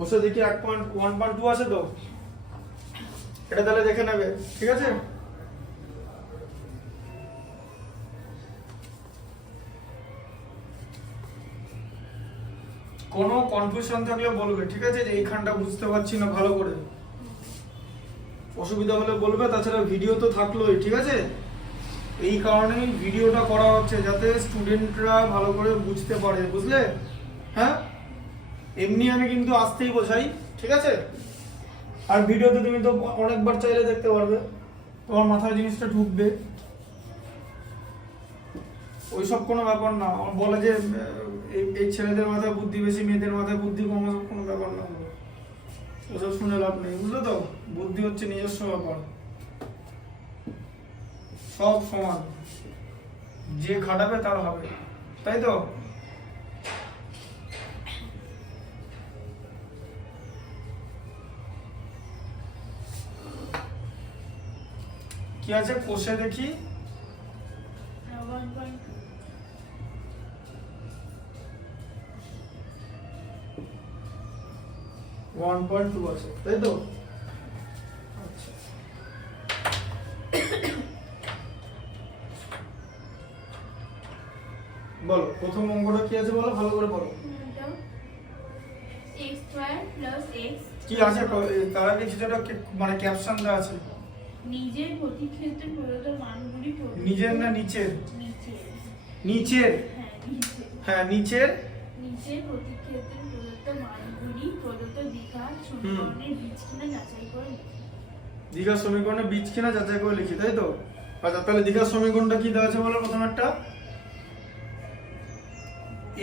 কোষে দেখি 1.2 আছে তো, এটা তাহলে দেখে নেবে, ঠিক আছে? কোনো কনফিউশন থাকলে বলবে, ঠিক আছে? যে এইখানটা বুঝতে পারছি না ভালো করে, অসুবিধা হলে বলবে। তাছাড়া ভিডিও তো থাকলোই, ঠিক আছে? এই কারণেই ভিডিওটা করা হচ্ছে, যাতে স্টুডেন্টরা ভালো করে বুঝতে পারে, বুঝলে? হ্যাঁ, এমনি আমি কিন্তু আসতেই বোঝাই, ঠিক আছে? আর ভিডিওতে তুমি তো অনেকবার চাইলে দেখতে পারবে, তোমার মাথায় জিনিসটা ঢুকবে। ওইসব কোনো ব্যাপার না। বলে যে এই ছেলেদের মাথায় বুদ্ধি বেশি, মেয়েদের মাথায় বুদ্ধি কম, সব কোনো ব্যাপার না। ওসব শুনে লাভ নেই, বুঝলে তো? বুদ্ধি হচ্ছে নিজস্ব ব্যাপার, সব সমান, যে খাটাবে তার হবে, তাই তো? কি আছে কোষে দেখি? 1.2 আছে, তাই তো? আচ্ছা, বলো প্রথম অঙ্কটা কি আছে বলো, ভালো করে বলো। x স্কয়ার প্লাস x কি আছে তার আগে কিছুটা মানে ক্যাপশন দেওয়া আছে। নিজের প্রতিক্ষেত্রে প্রদত্ত মানগুলি নিজের না নিচের? নিচের। নিচের? হ্যাঁ, নিচের। হ্যাঁ, নিচের। নিচের প্রতিক্ষেত্রে প্রদত্ত মানগুলি প্রদত্ত দ্বিঘাত সমীকরণের বীজ কিনা যাচাই করে লিখি। দ্বিঘাত সমীকরণের বীজ কিনা যাচাই করে লিখি, তাই তো? আচ্ছা, তাহলে দ্বিঘাত সমীকরণটা কি দেওয়া আছে বলো প্রথম একটা?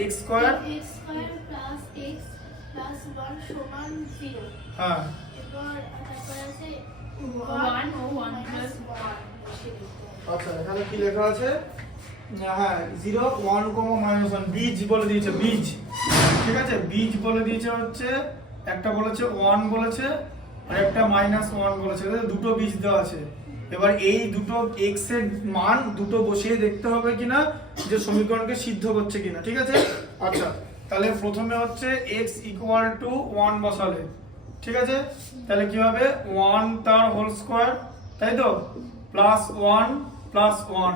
x square plus x plus 1 সমান 0। হ্যাঁ, এরপর তারপর আছে 1 ও 1 প্লাস 1 বসিয়ে দিতে হবে। আচ্ছা, এখানে কি লেখা আছে? হ্যাঁ, 0 1 -1 বীজ বলে দিয়েছে, বীজ, ঠিক আছে? বীজ বলে দিয়েছে হচ্ছে, একটা বলেছে 1 বলেছে আর একটা -1 বলেছে, দুটো বীজ দেওয়া আছে। এবার এই দুটো x এর মান দুটো বসিয়ে দেখতে হবে কিনা যে সমীকরণকে সিদ্ধ করছে কিনা, ঠিক আছে? আচ্ছা, তাহলে প্রথমে হচ্ছে x = 1 বসালে, ঠিক আছে? তাহলে কি হবে? 1 তার হোল স্কয়ার, তাই তো? Plus 1 plus 1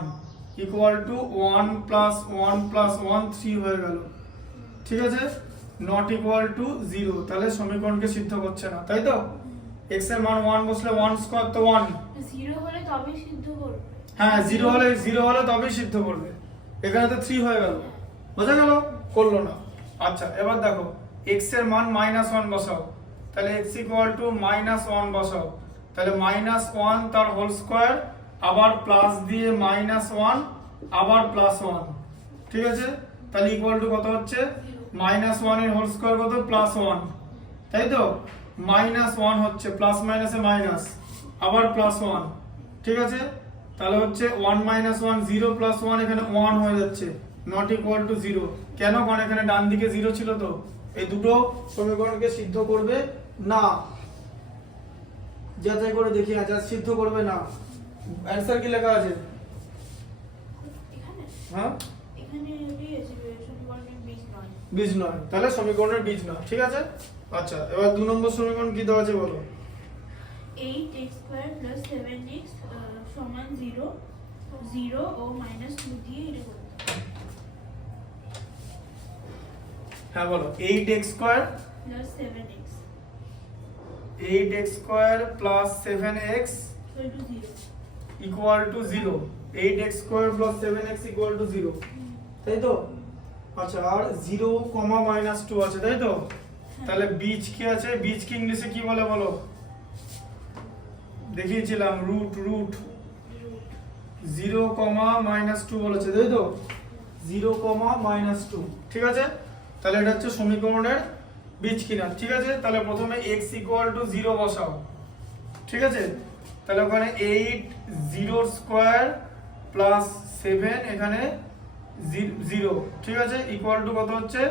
equal to 1 plus 1 plus 1 3 হয়ে গেল, ঠিক আছে? নট ইকুয়াল টু 0, তাহলে সমীকরণকে সিদ্ধ করছে না, তাই তো? x এর মান 1 বসলে 1 স্কয়ার তো 1। 0 হলে তবেই সিদ্ধ করবে। হ্যাঁ, 0 হলে তবেই সিদ্ধ করবে। এখানে তো 3 হয়ে গেল, বোঝা গেল? করলো না। আচ্ছা, এবার দেখো x এর মান -1 বসাও, তাহলে x -1 বসাও, তাহলে -1 তার হোল স্কয়ার, আবার প্লাস দিয়ে -1 আবার +1, ঠিক আছে? তাহলে ইকুয়াল টু কত হচ্ছে? -1 এর হোল স্কয়ার কত? +1, তাই তো? -1 হচ্ছে প্লাস মাইনাসে মাইনাস, আবার +1, ঠিক আছে? তাহলে হচ্ছে 1 -1 0 + 1, এখানে 1 হয়ে যাচ্ছে, নট ইকুয়াল টু 0। কেন? কারণ এখানে ডান দিকে 0 ছিল, তো এই দুটো সমীকরণকে সিদ্ধ করবে না। যাচাই করে দেখি, আচ্ছা সিদ্ধ করবে না। অ্যানসার কি লেখা আছে? এখানে হ্যাঁ, এখানে দিয়েছে সমীকরণের বীজ নয়। বীজ নয়, তাহলে সমীকরণের বীজ নয়, ঠিক আছে? আচ্ছা, এবার 2 নম্বর সমীকরণ কি দেওয়া আছে বলো? 8x² + 7x সমান 0 0 ও -2 দিয়ে এটা করতে হবে। হ্যাঁ বলো। 8x² + 7x 8x² + 7x = 0। 0। 8x² + 7x = 0, তাই তো? আচ্ছা, আর 0, -2 আছে, তাই তো? তাহলে বীজ কি আছে? বীজ কি ইংলিশে কি বলে বলো? দেখিয়েছিলাম, রুট। 0, -2 বলেছে, তাই তো? 0, -2, ঠিক আছে? তাহলে এটা হচ্ছে সমীকরণের বীজ কিনা, ঠিক আছে? তাহলে প্রথমে x = 0 বসাও, ঠিক আছে? তাহলে ওখানে 8 0² প্লাস 7 এখানে 0, ঠিক আছে? ইকুয়াল টু কত হচ্ছে?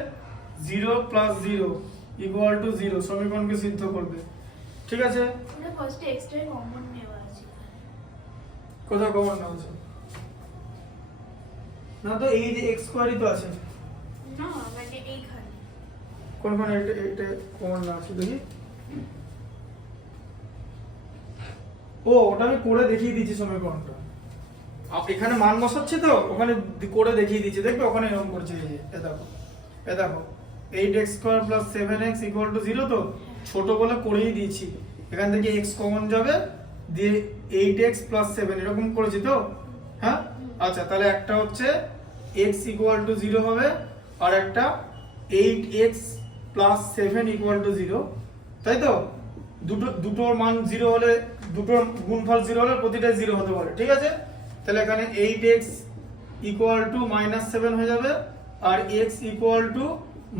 0 প্লাস 0 ইকুয়াল টু 0, সমীকরণকে সিদ্ধ করবে, ঠিক আছে? এটা ফার্স্টে এক্সট্রা কমন নেওয়া আছে। কোথাও কমন না আছে? না তো, এই যে x² তো আছে। না, মানে এইখানে কোনখানে এটা কোন আছে দেখি। ও ওটা আমি করে দেখিয়ে দিচ্ছি সমীকরণটা। এখানে মান বসাচ্ছি তো ওখানে করে দেখিয়ে দিচ্ছি, দেখবে ওখানে এরকম করছে। এ দেখো 8x² + 7x = 0 তো ছোট বলে করেই দিয়েছি। এখান থেকে x কমন যাবে, দিয়ে 8x + 7 এরকম করেছি তো। হ্যাঁ আচ্ছা, তাহলে একটা হচ্ছে x = 0 হবে, আর একটা 8x + 7 = 0, তাই তো। দুটোর মান 0 হলে, দুটোর গুণফল 0 হলে প্রতিটা 0 হতে পারে, ঠিক আছে। তাহলে এখানে 8x = -7 হয়ে যাবে, আর x =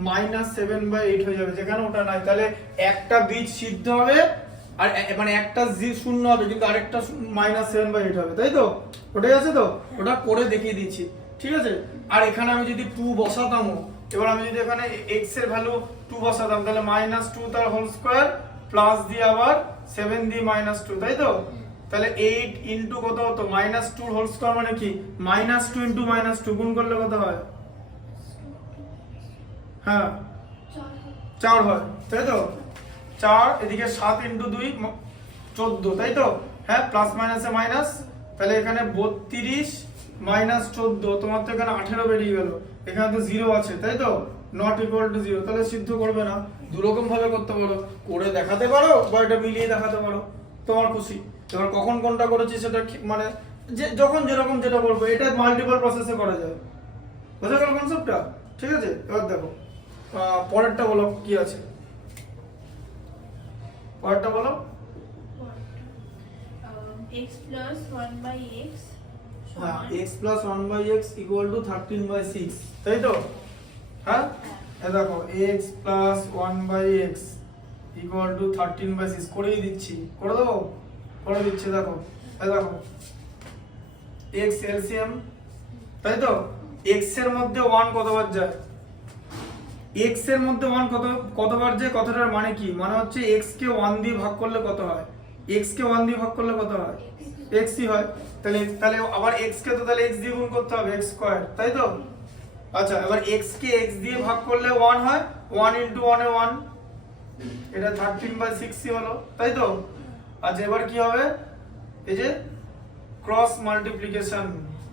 -7/8 হয়ে যাবে, যেখানে ওটা নাই। তাহলে একটা বীজ সিদ্ধ হবে, আর মানে একটা শূন্য হবে, কিন্তু আরেকটা -7/8 হবে, তাই তো। ওটাই আছে তো, ওটা করে দেখিয়ে দিচ্ছি, ঠিক আছে। আর এখানে আমি যদি 2 বসাতাম, এবার আমি যদি এখানে x এর ভ্যালু 2 বসাতাম, তাহলে -2 তার হোল স্কয়ার প্লাস দিয়ে আবার 7 দিয়ে -2, তাই তো। তাহলে 8 ইনটু কত হতো, -2 হোল স্কয়ার মানে কি, -2 ইনটু -2 গুণ করলে কত হয়? হ্যাঁ 4 হয়, তাই তো। 4 এদিকে 7 ইনটু 2 14, তাই তো। হ্যাঁ প্লাস মাইনাসে মাইনাস, তাহলে এখানে 32 - 14, তোমার তো এখানে 18 বেরিয়ে গেল, এখানে তো 0 আছে, তাই তো, নট ইকুয়াল টু 0। তাহলে সিদ্ধ করবে না। দুরকম ভাবে করতে পারো, করে দেখাতে পারো বা এটা মিলিয়ে দেখাতে পারো, তোমার খুশি। এবার কখন কোনটা করেছি সেটা মানে যে যখন যেরকম যেটা করবো, এটা মাল্টিপল প্রসেসে করা যায়। বুঝা গেল কনসেপ্টটা? ঠিক আছে। এবার দেখো পরেরটা বলো কি আছে, পরেরটা বলো। x + 1/x হ্যাঁ x + 1/x = 13/6, তাই তো। হ্যাঁ এই দেখো x + 1/x = 13/6 করেই দিচ্ছি, করে দেবো, করে দিচ্ছি। দেখো এই দেখো x এলসিএম, তাই তো। x এর মধ্যে 1 কতবার যায়, x এর মধ্যে 1 কতবার যায়, কথাটার মানে কি, মানে হচ্ছে x কে 1 দিয়ে ভাগ করলে কত হয়, x কে 1 দিয়ে ভাগ করলে কত হয়, x ই হয়। তাহলে আবার x কে তো তাহলে x দিয়ে গুণ করতে হবে, x², তাই তো। আচ্ছা এবার x কে x দিয়ে ভাগ করলে 1 হয়, 1 * 1 এ 1, এটা 13/6 হলো, তাই তো। আচ্ছা এবার কি হবে, এই যে ক্রস মাল্টিপ্লিকেশন,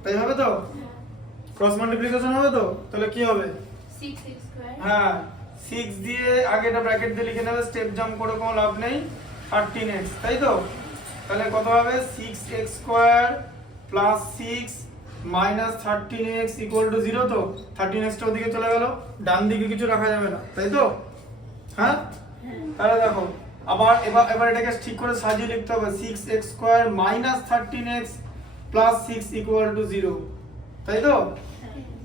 তাই হবে তো, ক্রস মাল্টিপ্লিকেশন হবে তো। তাহলে কি হবে, 6x², হ্যাঁ 6 দিয়ে আগে এটা ব্র্যাকেট দিয়ে লিখে নেবে, স্টেপ জাম্প করে কোনো লাভ নেই, 13x, তাই তো। তাহলে কত হবে, 6x² + 6 - 13x = 0 তো। 13x টা ওদিকে চলে গেল, ডান দিকে কিছু রাখা যাবে না, তাই তো। হ্যাঁ তাহলে দেখো আবার এবার এটাকে ঠিক করে সাজিয়ে লিখতে হবে, 6x² - 13x + 6 = 0, তাই তো।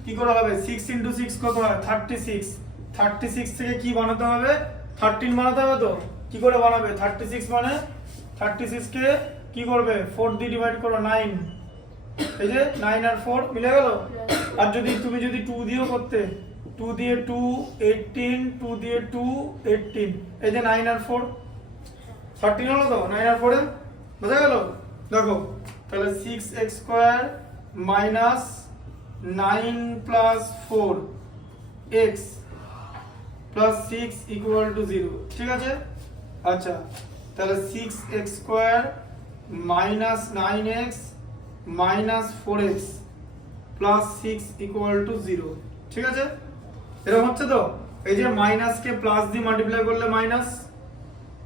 কি করে হবে, 6 * 6 কত হয়, 36, 36 থেকে কি বানাতে হবে, 13 বানাতে হবে তো। কি করে বানাবে, 36 মানে 36 কে কি করবে, 4 দিয়ে ডিভাইড করো, 9, এই যে 9 আর 4 মিলে গেল। আর তুমি যদি 2 দিয়েও করতে, 2 দিয়ে 2 18, 2 দিয়ে 2 18, এই যে 9 আর 4 13 হলো তো, 9 আর 4 এ বোঝা গেল। দেখো তাহলে 6x² - 9 + 4x + 6 = 0, ঠিক আছে। আচ্ছা তাহলে 6x² - 9x - 4x + 6 = 0, ঠিক আছে। এরকম হচ্ছে তো। এই যে মাইনাস কে প্লাস দিয়ে মাল্টিপ্লাই করলে মাইনাস,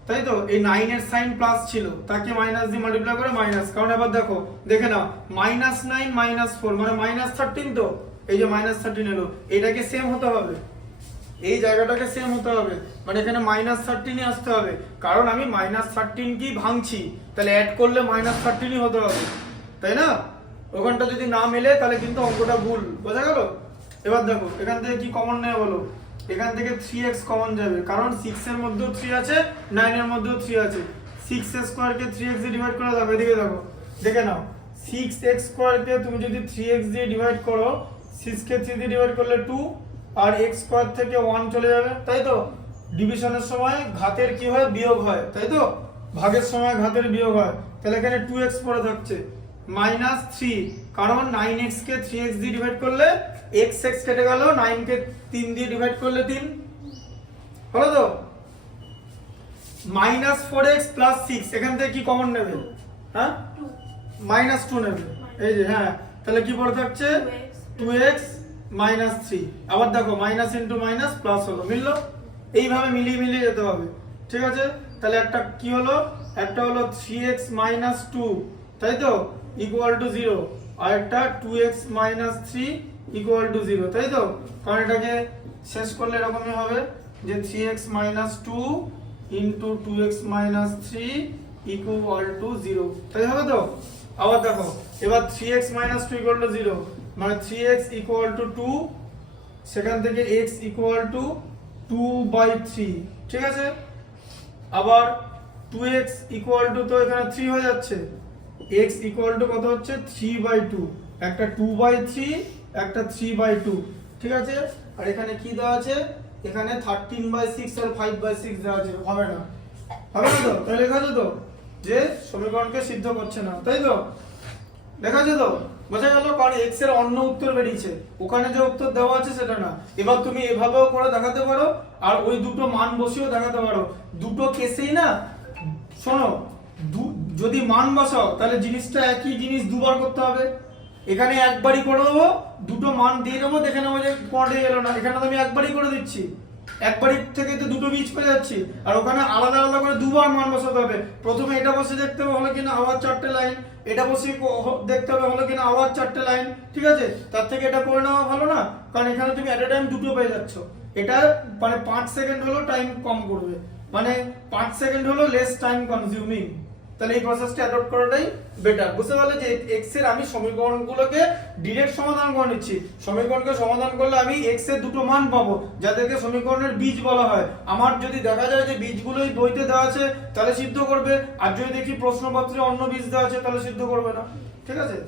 তাই তো। এই 9 এর সাইন প্লাস ছিল, তাকে মাইনাস দিয়ে মাল্টিপ্লাই করে মাইনাস। কারণ এবার দেখো দেখে নাও, -9 - 4 মানে -13 তো। এই যে -13 এলো, এটাকে সেম হতে হবে, এই জায়গাটাকে সেম হতে হবে, মানে এখানে -13ই আসতে হবে। কারণ আমি -13 কি ভাঙছি, তাহলে অ্যাড করলে -13ই হতে হবে, তাই না। ওখানটা যদি না মেলে তাহলে কিন্তু অঙ্কটা ভুল, বোঝা গেল। এবার দেখো এখান থেকে কি কমন নেবে বলো, এখান থেকে 3x কমন যাবে, কারণ 6 এর মধ্যেও 3 আছে, 9 এর মধ্যেও 3 আছে। 6x² কে 3x দিয়ে ডিভাইড করা যাবে, এদিকে দেখো দেখে নাও, 6x² কে তুমি যদি 3x দিয়ে ডিভাইড করো, 6 কে 3 দিয়ে ডিভাইড করলে 2, আর x² থেকে 1 চলে যাবে, তাই তো। ডিভিশনের সময় ঘাতের কি হয়, বিয়োগ হয়, তাই তো। ভাগের সময় ঘাতের বিয়োগ হয়, তাহলে এখানে 2x পড়ে থাকছে, -3, কারণ 9x কে 3x দিয়ে ডিভাইড করলে x কেটে গেল, 9 কে 3 দিয়ে ডিভাইড করলে 3, হলো তো? মাইনাস 4x প্লাস 6 এখান থেকে কি কমন নেবে? হ্যাঁ, 2 মাইনাস 2 নেবে। এই যে হ্যাঁ, তাহলে কি পড়ে থাকছে? 2x minus 3। আবার দেখো মাইনাস ইন্টু মাইনাস প্লাস হলো, মিললো? এইভাবে মিলিয়ে মিলিয়ে যেতে হবে, ঠিক আছে? তাহলে একটা কি হলো? একটা হলো 3x মাইনাস 2, তাই তো, ইকুয়াল টু 0, আর একটা 2x মাইনাস 3 ইকুয়াল টু 0, তাই তো? কারণ এটাকে শেষ করলে এরকমই হবে যে 3x minus 2 into 2x minus 3 equal to 0, তাই হবে তো? আবার দেখো এবার 3x মাইনাস 2 ইকুয়াল টু 0, মানে 3x ইকুয়াল টু 2, সেখান থেকে x ইকুয়াল টু 2/3, ঠিক আছে? আবার 2x ইকুয়াল টু, তো এখানে 3 হয়ে যাচ্ছে, x ইকুয়াল টু কত হচ্ছে? 3/2, একটা 2/3 একটা 3/2, ঠিক আছে? আর এখানে কি দেওয়া আছে? এখানে 13/6 আর 5/6 দেওয়া আছে, হবে না? হবে না তো? তাহলে লেখা আছে তো যে সমীকরণকে সিদ্ধ করছে না, তাই তো? লেখা আছে তো? বোঝা গেল? কারণ x এর অন্য উত্তর বেরিয়েছে, ওখানে যে উত্তর দেওয়া আছে সেটা না। এবার তুমি এভাবেও করে দেখাতে পারো, আর ওই দুটো মান বসিয়েও দেখাতে পারো। দুটো কেসেই না, শোনো, যদি মান বসাও তাহলে জিনিসটা একই জিনিস দুবার করতে হবে। এখানে একবারই করে দেবো, দুটো মান দিয়ে দেবো, দেখে নেবো যে কোনটাই এলো না। এখানে তো আমি একবারই করে দিচ্ছি, একবারই থেকে তো দুটো বীজ পেয়ে যাচ্ছি। আর ওখানে আলাদা আলাদা করে দুবার মান বসাতে হবে। প্রথমে এটা বসে দেখতে হবে হলো কিনা, আবার 4টে লাইন, এটা বসে দেখতে হবে হলো কিনা, আবার 4টে লাইন, ঠিক আছে? তার থেকে এটা করে নেওয়া ভালো না? কারণ এখানে তুমি এট এ টাইম দুটো পেয়ে যাচ্ছ। এটা মানে 5 সেকেন্ড হলো টাইম কম করবে, মানে 5 সেকেন্ড হলো লেস টাইম কনজিউমিং। তাহলে এই প্রসেসটা অ্যাডপ্ট করাটাই বেটার। বুঝতে পারলে যে x এর আমি সমীকরণগুলোকে ডাইরেক্ট সমাধান করে নিচ্ছি। সমীকরণকে সমাধান করলে আমি x এর দুটো মান পাবো, যাদেরকে সমীকরণের বীজ বলা হয়। আমার যদি দেখা যায় যে বীজগুলোই বইতে দেওয়া আছে তাহলে সিদ্ধ করবে, আর যদি দেখি প্রশ্নপত্রে অন্য বীজ দেওয়া আছে তাহলে সিদ্ধ করবে না, ঠিক আছে?